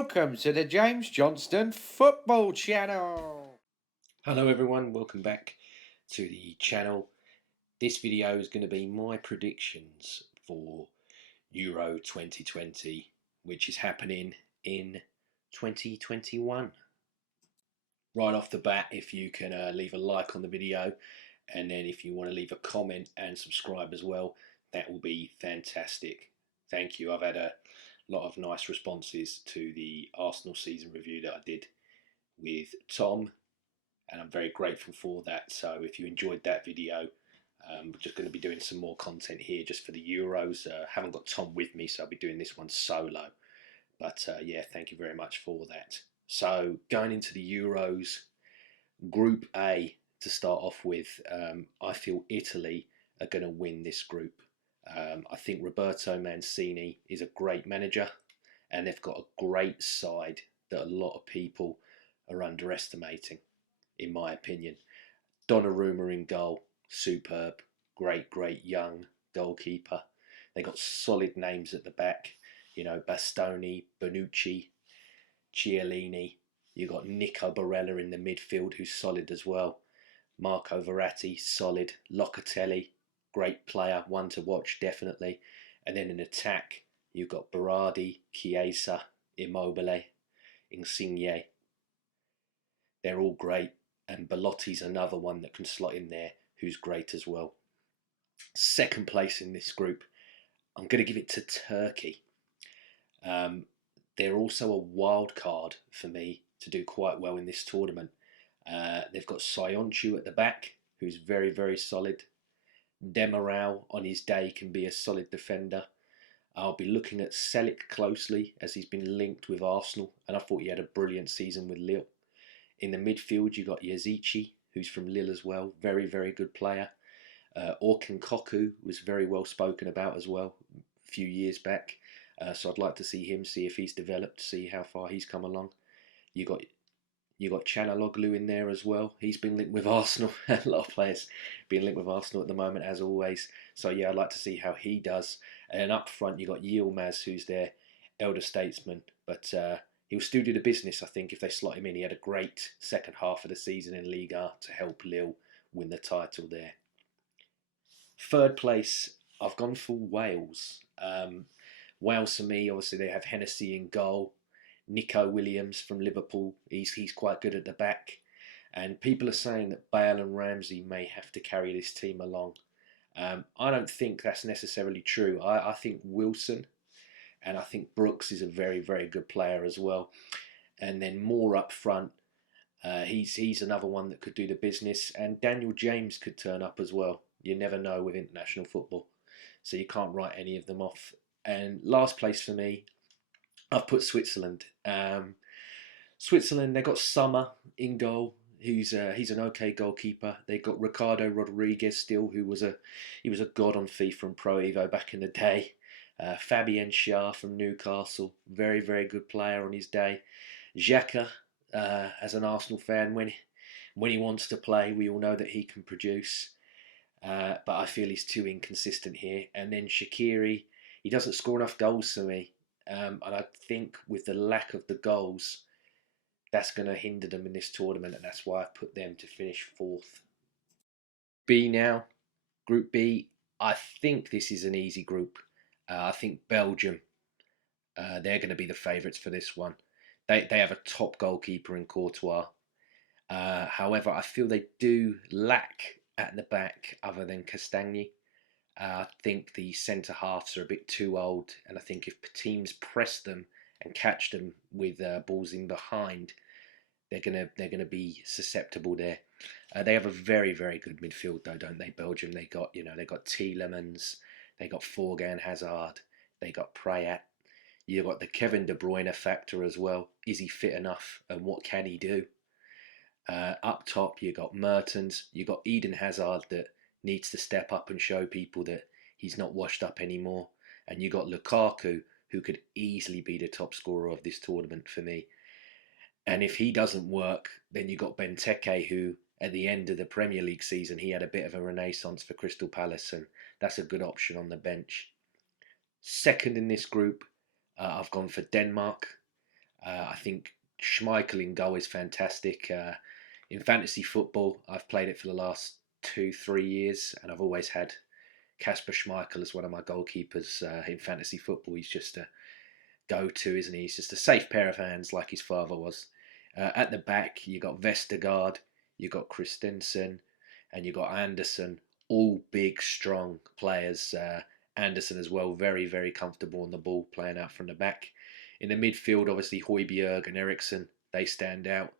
Welcome to the James Johnston Football Channel. Hello everyone, welcome back to the channel. This video is going to be my predictions for Euro 2020, which is happening in 2021. Right off the bat, if you can leave a like on the video, and then if you want to leave a comment and subscribe as well, that will be fantastic. Thank you. I've had a lot of nice responses to the Arsenal season review that I did with Tom, and I'm very grateful for that. So if you enjoyed that video, we're just going to be doing some more content here just for the Euros. Haven't got Tom with me, so I'll be doing this one solo. But yeah, thank you very much for that. So going into the Euros, Group A to start off with, I feel Italy are going to win this group. I think Roberto Mancini is a great manager, and they've got a great side that a lot of people are underestimating, in my opinion. Donnarumma in goal, superb, great young goalkeeper. They got solid names at the back, Bastoni, Bonucci, Chiellini. You got Nico Barella in the midfield, who's solid as well. Marco Verratti, solid. Locatelli, great player, one to watch definitely. And then in attack, you've got Berardi, Chiesa, Immobile, Insigne. They're all great. And Belotti's another one that can slot in there, who's great as well. Second place in this group, I'm going to give it to Turkey. They're also a wild card for me to do quite well in this tournament. They've got Soyuncu at the back, who's very solid. Demiral on his day can be a solid defender. I'll be looking at Selic closely, as he's been linked with Arsenal, and I thought he had a brilliant season with Lille. In the midfield, you got Yazici, who's from Lille as well, very good player. Orkun Koku was very well spoken about as well a few years back. So I'd like to see him, see if he's developed, see how far he's come along. You got Çalhanoğlu in there as well. He's been linked with Arsenal. A lot of players being linked with Arsenal at the moment, as always. So yeah, I'd like to see how he does. And up front, you got Yilmaz, who's their elder statesman, but he'll still do the business, I think, if they slot him in. He had a great second half of the season in Liga to help Lille win the title there. Third place, I've gone for Wales. Wales, for me, obviously they have Hennessy in goal. Nico Williams from Liverpool, he's quite good at the back. And people are saying that Bale and Ramsey may have to carry this team along. I don't think that's necessarily true. I think Wilson and I think Brooks is a very good player as well. And then more up front, he's another one that could do the business. And Daniel James could turn up as well. You never know with international football. So you can't write any of them off. And last place for me, I've put Switzerland. Switzerland, they got Sommer in goal. He's an okay goalkeeper. They got Ricardo Rodriguez still, who was a god on FIFA and Pro Evo back in the day. Fabien Schär from Newcastle, very good player on his day. Xhaka, as an Arsenal fan, when he wants to play, we all know that he can produce. But I feel he's too inconsistent here. And then Shaqiri, he doesn't score enough goals for me. And I think with the lack of the goals, that's going to hinder them in this tournament, and that's why I've put them to finish fourth. B now, Group B. I think this is an easy group. I think Belgium, they're going to be the favourites for this one. They have a top goalkeeper in Courtois. However, I feel they do lack at the back other than Castagni. I think the centre halves are a bit too old, and I think if teams press them and catch them with balls in behind, they're gonna be susceptible there. They have a very good midfield though, don't they? Belgium. They got Tielemans, they got Forgan Hazard, they got Prayat. You got the Kevin De Bruyne factor as well. Is he fit enough, and what can he do? Up top, you got Mertens, you got Eden Hazard that needs to step up and show people that he's not washed up anymore, and you got Lukaku, who could easily be the top scorer of this tournament for me. And if he doesn't work, then you got Benteke, who at the end of the Premier League season, he had a bit of a renaissance for Crystal Palace, and that's a good option on the bench. Second in this group, I've gone for Denmark. I think Schmeichel in goal is fantastic. In fantasy football, I've played it for the last 2, 3 years, and I've always had Kasper Schmeichel as one of my goalkeepers in fantasy football. He's just a go-to, isn't he? He's just a safe pair of hands, like his father was. At the back, you got Vestergaard, you got Christensen, and you got Anderson. All big, strong players. Anderson as well, very, very comfortable on the ball, playing out from the back. In the midfield, obviously Højbjerg and Eriksson, they stand out.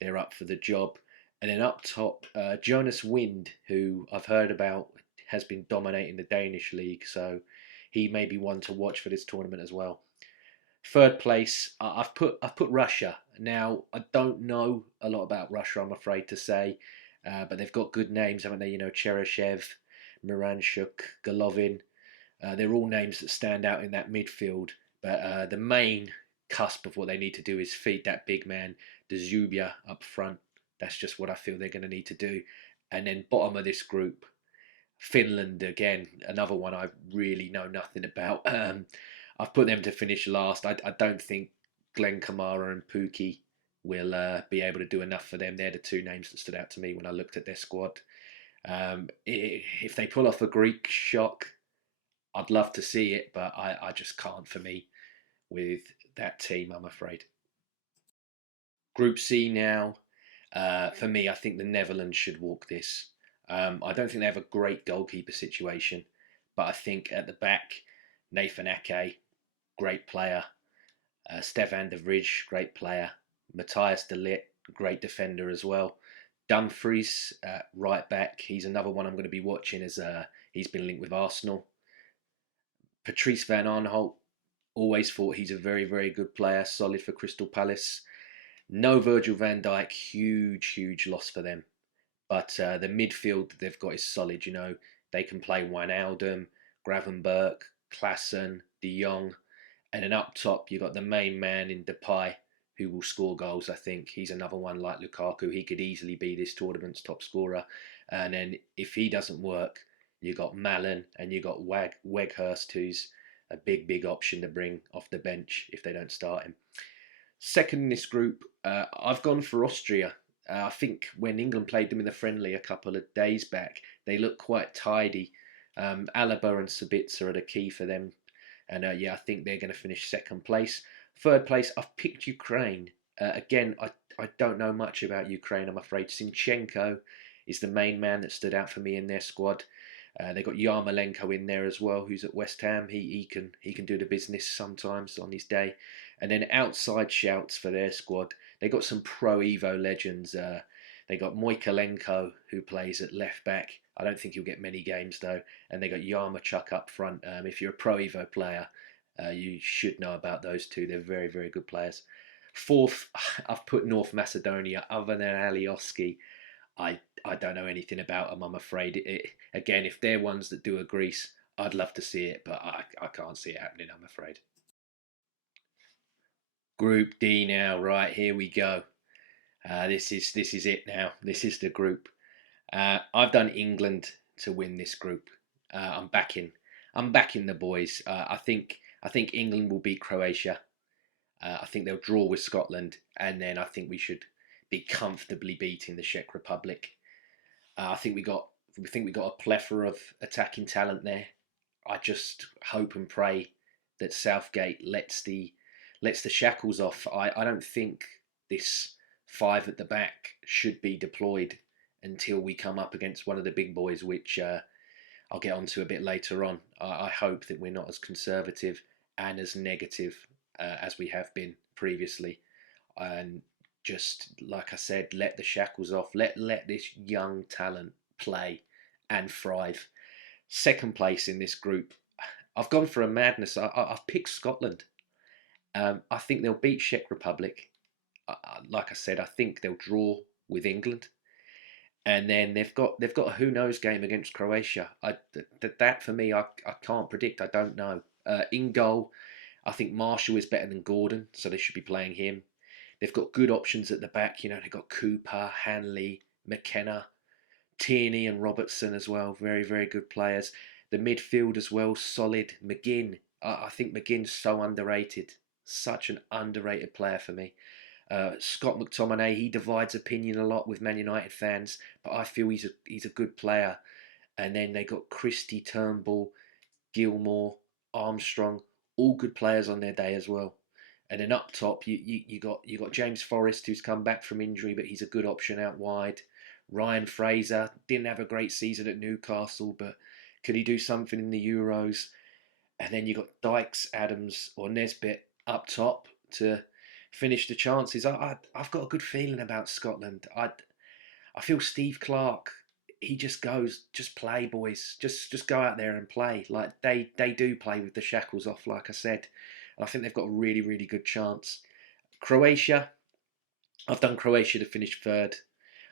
They're up for the job. And then up top, Jonas Wind, who I've heard about, has been dominating the Danish league, so he may be one to watch for this tournament as well. Third place, I've put Russia. Now I don't know a lot about Russia, I'm afraid to say, but they've got good names, haven't they? You know, Cheryshev, Miranchuk, Golovin. They're all names that stand out in that midfield. But the main cusp of what they need to do is feed that big man, Dzubia, up front. That's just what I feel they're going to need to do. And then bottom of this group, Finland again, another one I really know nothing about. I've put them to finish last. I don't think Glenn Kamara and Pookie will be able to do enough for them. They're the two names that stood out to me when I looked at their squad. If they pull off a Greek shock, I'd love to see it, but I just can't for me with that team, I'm afraid. Group C now. For me, I think the Netherlands should walk this. I don't think they have a great goalkeeper situation, but I think at the back, Nathan Ake, great player. Stefan de Vrij, great player. Matthias de Ligt, great defender as well. Dumfries, right back. He's another one I'm going to be watching as he's been linked with Arsenal. Patrice van Aanholt, always thought he's a very, very good player, solid for Crystal Palace. No Virgil van Dijk, huge, huge loss for them. But the midfield that they've got is solid. You know, they can play Wijnaldum, Gravenberch, Klaassen, De Jong, and then up top you've got the main man in Depay, who will score goals. I think he's another one like Lukaku. He could easily be this tournament's top scorer. And then if he doesn't work, you got Malen and you got Weghorst, who's a big, big option to bring off the bench if they don't start him. Second in this group, I've gone for Austria. I think when England played them in the friendly a couple of days back, they looked quite tidy. Alaba and Sabitzer are the key for them. And yeah, I think they're going to finish second place. Third place, I've picked Ukraine. Again, I don't know much about Ukraine, I'm afraid. Zinchenko is the main man that stood out for me in their squad. They've got Yarmolenko in there as well, who's at West Ham. He can do the business sometimes on his day. And then outside shouts for their squad. They got some Pro Evo legends. They got Moikalenko, who plays at left back. I don't think he'll get many games though. And they got Yarmochuk up front. If you're a Pro Evo player, you should know about those two. They're very, very good players. Fourth, I've put North Macedonia. Other than Alioski, I don't know anything about them, I'm afraid. Again, if they're ones that do a Greece, I'd love to see it, but I can't see it happening, I'm afraid. Group D now, right, here we go. This is it now. This is the group. I've done England to win this group. I'm backing the boys. I think England will beat Croatia. I think they'll draw with Scotland, and then I think we should be comfortably beating the Czech Republic. I think we got a plethora of attacking talent there. I just hope and pray that Southgate lets the shackles off. I don't think this five at the back should be deployed until we come up against one of the big boys, which I'll get onto a bit later on. I hope that we're not as conservative and as negative as we have been previously, and just like I said, let the shackles off. Let this young talent play and thrive. Second place in this group, I've gone for a madness. I've picked Scotland. I think they'll beat Czech Republic. Like I said, I think they'll draw with England, and then they've got a who knows game against Croatia. That for me, I can't predict. I don't know. In goal, I think Marshall is better than Gordon, so they should be playing him. They've got good options at the back. You know, they've got Cooper, Hanley, McKenna, Tierney and Robertson as well. Very, very good players. The midfield as well, solid. McGinn. I think McGinn's so underrated. such an underrated player for me. Scott McTominay, he divides opinion a lot with Man United fans, but I feel he's a good player. And then they got Christie, Turnbull, Gilmore, Armstrong, all good players on their day as well. And then up top, you got James Forrest, who's come back from injury, but he's a good option out wide. Ryan Fraser didn't have a great season at Newcastle, but could he do something in the Euros? And then you got Dykes, Adams, or Nesbitt up top to finish the chances. I've got a good feeling about Scotland. I feel Steve Clarke. He just goes, just play, boys. Just go out there and play. Like they do play with the shackles off, like I said. And I think they've got a really, really good chance. Croatia, I've done Croatia to finish third.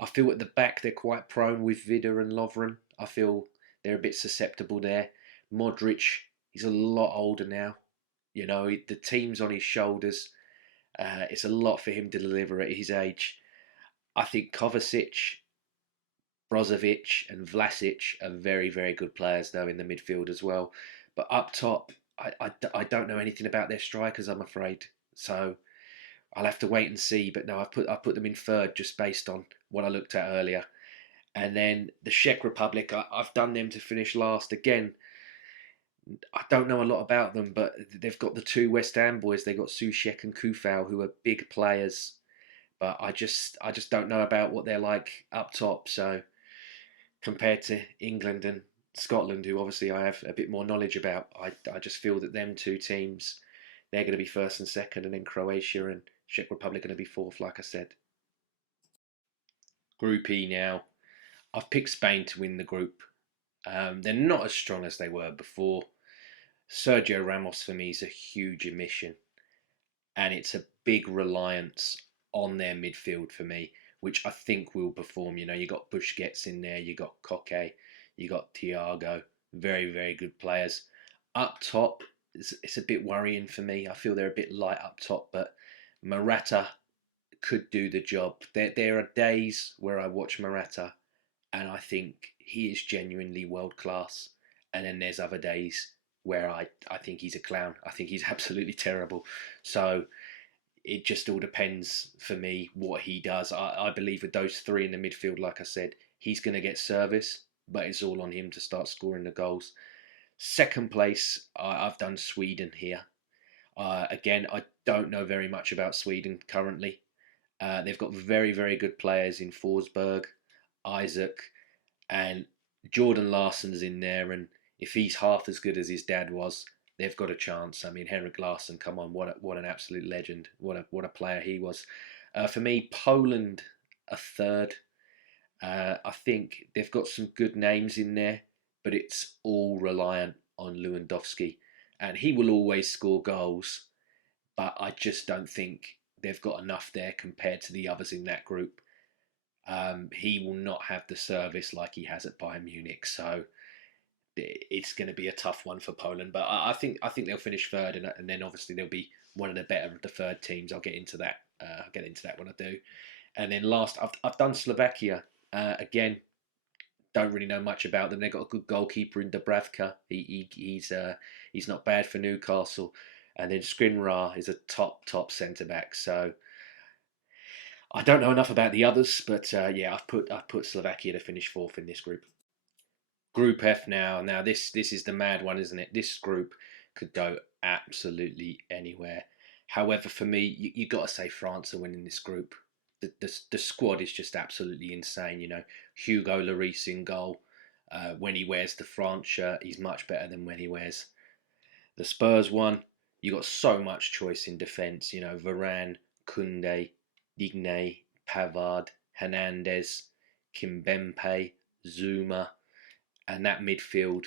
I feel at the back they're quite prone with Vida and Lovren. I feel they're a bit susceptible there. Modric, he's a lot older now. You know, the team's on his shoulders. It's a lot for him to deliver at his age. I think Kovacic, Brozovic and Vlasic are very, very good players though in the midfield as well. But up top, I don't know anything about their strikers, I'm afraid. So I'll have to wait and see. But no, I put them in third just based on what I looked at earlier. And then the Czech Republic, I've done them to finish last again. I don't know a lot about them, but they've got the two West Ham boys. They've got Soucek and Kufau, who are big players. But I just don't know about what they're like up top. So compared to England and Scotland, who obviously I have a bit more knowledge about, I just feel that them two teams, they're going to be first and second, and then Croatia and Czech Republic are going to be fourth, like I said. Group E now. I've picked Spain to win the group. They're not as strong as they were before. Sergio Ramos for me is a huge omission, and it's a big reliance on their midfield for me, which I think will perform. You know, you got Busquets in there, you got Koke, you got Thiago, very, very good players. Up top, it's a bit worrying for me. I feel they're a bit light up top, but Morata could do the job. There are days where I watch Morata and I think he is genuinely world class. And then there's other days where I think he's a clown. I think he's absolutely terrible. So it just all depends for me what he does. I believe with those three in the midfield, like I said, he's going to get service, but it's all on him to start scoring the goals. Second place, I've done Sweden here. Again, I don't know very much about Sweden currently. They've got very, very good players in Forsberg, Isaac, and Jordan Larsson's in there. And if he's half as good as his dad was, they've got a chance. I mean, Henrik Larsson, come on, what an absolute legend! What a player he was. For me, Poland a third. I think they've got some good names in there, but it's all reliant on Lewandowski, and he will always score goals. But I just don't think they've got enough there compared to the others in that group. He will not have the service like he has at Bayern Munich, so it's going to be a tough one for Poland. But I think they'll finish third, and then obviously they'll be one of the better of the third teams. I'll get into that. I'll get into that when I do. And then last, I've done Slovakia. Again, don't really know much about them. They've got a good goalkeeper in Dubravka. He's not bad for Newcastle. And then Skriniar is a top centre back. So I don't know enough about the others, but yeah, I've put Slovakia to finish fourth in this group. Group F now. Now this is the mad one, isn't it? This group could go absolutely anywhere. However, for me, you got to say France are winning this group. The squad is just absolutely insane. You know, Hugo Lloris in goal. When he wears the France shirt, he's much better than when he wears the Spurs one. You got so much choice in defence. You know, Varane, Koundé, Digne, Pavard, Hernandez, Kimpembe, Zuma, and that midfield,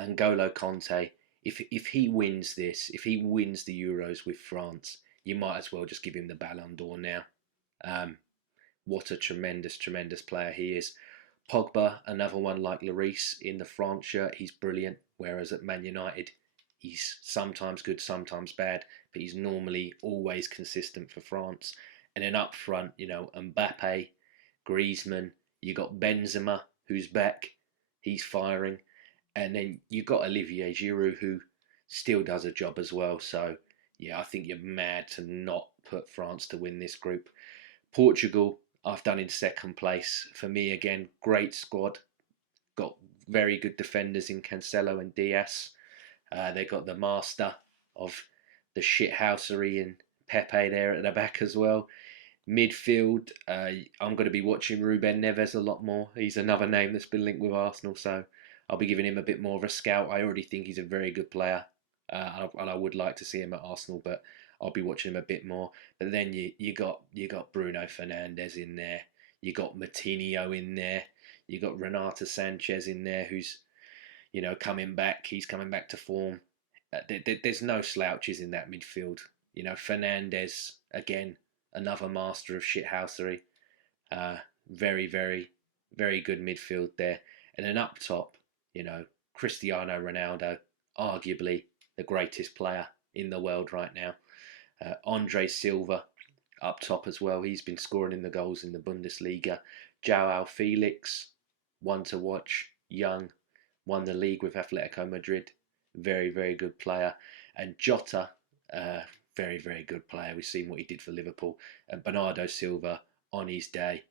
N'Golo Conte. If he wins this, if he wins the Euros with France, you might as well just give him the Ballon d'Or now. What a tremendous player he is. Pogba, another one like Lloris in the France shirt, he's brilliant. Whereas at Man United, he's sometimes good, sometimes bad, but he's normally always consistent for France. And then up front, you know, Mbappe, Griezmann, you got Benzema, who's back, he's firing. And then you got Olivier Giroud, who still does a job as well. So yeah, I think you're mad to not put France to win this group. Portugal, I've done in second place. For me, again, great squad. Got very good defenders in Cancelo and Diaz. They got the master of the shithousery in Pepe there at the back as well. Midfield, I'm going to be watching Ruben Neves a lot more. He's another name that's been linked with Arsenal, so I'll be giving him a bit more of a scout. I already think he's a very good player, and I would like to see him at Arsenal, but I'll be watching him a bit more. But then you got Bruno Fernandes in there, you got Matinho in there, you got Renata Sanchez in there, who's coming back. He's coming back to form. There's no slouches in that midfield. Fernandes again, another master of shithousery. Very, very, very good midfield there. And then up top, Cristiano Ronaldo, arguably the greatest player in the world right now. Andre Silva up top as well. He's been scoring in the goals in the Bundesliga. Joao Felix, one to watch, young, won the league with Atletico Madrid. Very, very good player. And Jota, very, very good player. We've seen what he did for Liverpool. And Bernardo Silva, on his day,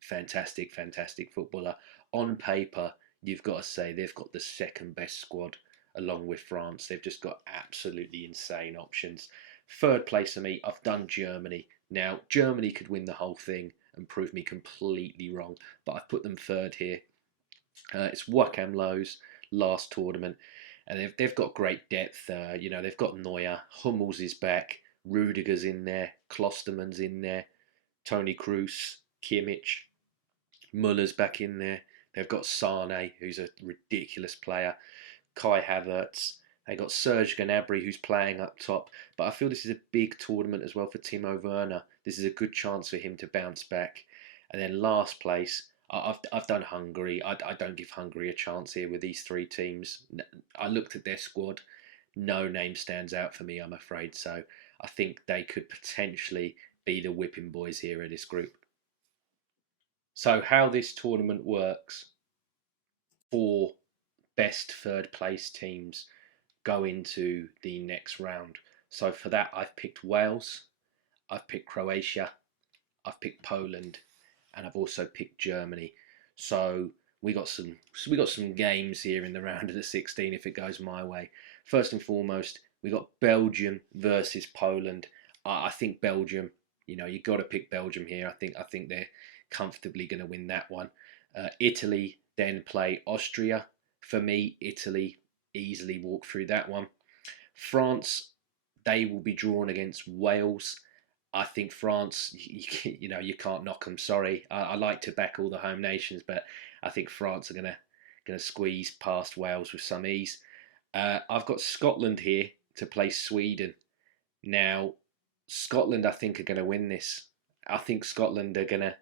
fantastic, fantastic footballer. On paper, you've got to say they've got the second best squad along with France. They've just got absolutely insane options. Third place for me, I've done Germany. Now, Germany could win the whole thing and prove me completely wrong, but I've put them third here. It's Wakam Low's last tournament, and they've got great depth. They've got Neuer, Hummels is back, Rudiger's in there, Klosterman's in there, Tony Kroos, Kimmich, Muller's back in there. They've got Sane, who's a ridiculous player, Kai Havertz. They got Serge Gnabry, who's playing up top. But I feel this is a big tournament as well for Timo Werner. This is a good chance for him to bounce back. And then last place, I've done Hungary. I don't give Hungary a chance here with these three teams. I looked at their squad. No name stands out for me, I'm afraid. So I think they could potentially be the whipping boys here in this group. So how this tournament works for best third place teams go into the next round. So for that, I've picked Wales, I've picked Croatia, I've picked Poland, and I've also picked Germany. So we got some games here in the round of the 16 if it goes my way. First and foremost, we got Belgium versus Poland. I think Belgium. You got to pick Belgium here. I think they're comfortably going to win that one. Italy then play Austria. For me, Italy easily walk through that one. France, they will be drawn against Wales. I think France, you can't knock them. Sorry, I like to back all the home nations, but I think France are gonna squeeze past Wales with some ease. I've got Scotland here to play Sweden. Now, Scotland, I think, are going to win this. I think Scotland are going to,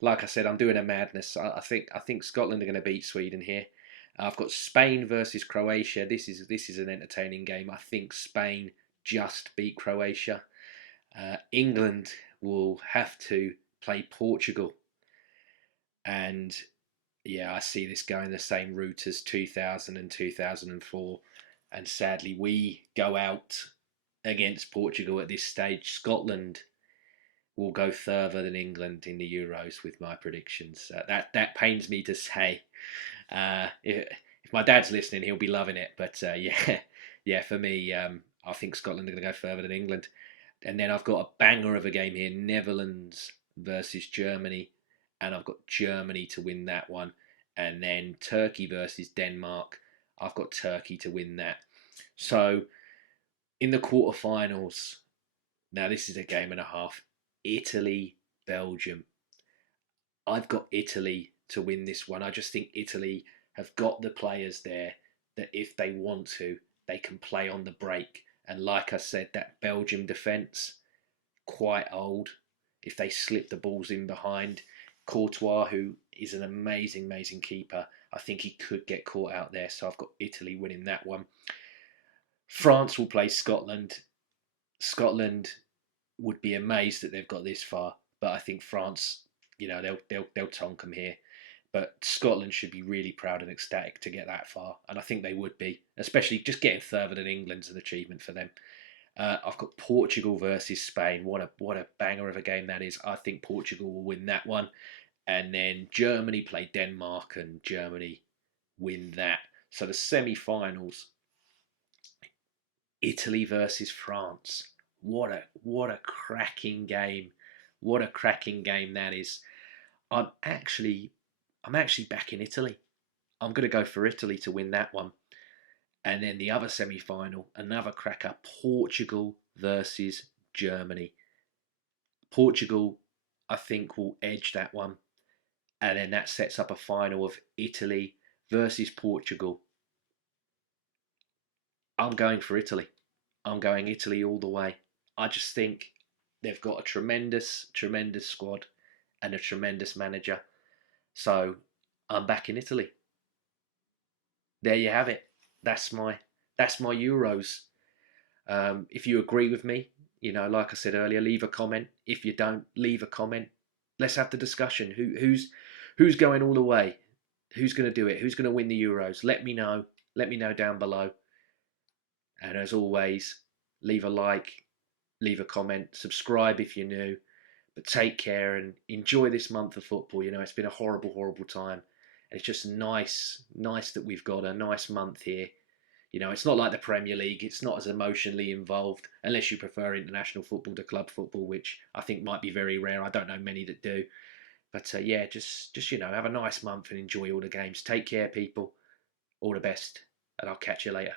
like I said, I'm doing a madness. I think Scotland are going to beat Sweden here. I've got Spain versus Croatia. This is an entertaining game. I think Spain just beat Croatia. England will have to play Portugal, and yeah, I see this going the same route as 2000 and 2004. And sadly, we go out against Portugal at this stage. Scotland will go further than England in the Euros with my predictions. That pains me to say. If my dad's listening, he'll be loving it. But yeah, for me, I think Scotland are going to go further than England. And then I've got a banger of a game here: Netherlands versus Germany, and I've got Germany to win that one. And then Turkey versus Denmark. I've got Turkey to win that. So in the quarterfinals, now this is a game and a half. Italy, Belgium. I've got Italy to win this one. I just think Italy have got the players there that if they want to, they can play on the break. And like I said, that Belgium defence, quite old. If they slip the balls in behind, Courtois, who is an amazing, amazing keeper, I think he could get caught out there. So I've got Italy winning that one. France will play Scotland. Scotland would be amazed that they've got this far, but I think France, they'll tonk them here. But Scotland should be really proud and ecstatic to get that far, and I think they would be, especially just getting further than England's an achievement for them. I've got Portugal versus Spain. What a banger of a game that is. I think Portugal will win that one. And then Germany play Denmark, and Germany win that. So the semi-finals, Italy versus France. What a cracking game. What a cracking game that is. I'm actually I'm actually back in Italy. I'm going to go for Italy to win that one. And then the other semi-final, another cracker, Portugal versus Germany. Portugal, I think, will edge that one. And then that sets up a final of Italy versus Portugal. I'm going for Italy. I'm going Italy all the way. I just think they've got a tremendous, tremendous squad and a tremendous manager. So I'm back in Italy. There you have it. That's my Euros. If you agree with me, like I said earlier, leave a comment. If you don't, leave a comment. Let's have the discussion. Who's going all the way? Who's going to do it? Who's going to win the Euros? Let me know. Let me know down below. And as always, leave a like, leave a comment, subscribe if you're new. But take care and enjoy this month of football. It's been a horrible, horrible time. And it's just nice that we've got a nice month here. It's not like the Premier League. It's not as emotionally involved, unless you prefer international football to club football, which I think might be very rare. I don't know many that do. But yeah, just have a nice month and enjoy all the games. Take care, people. All the best, and I'll catch you later.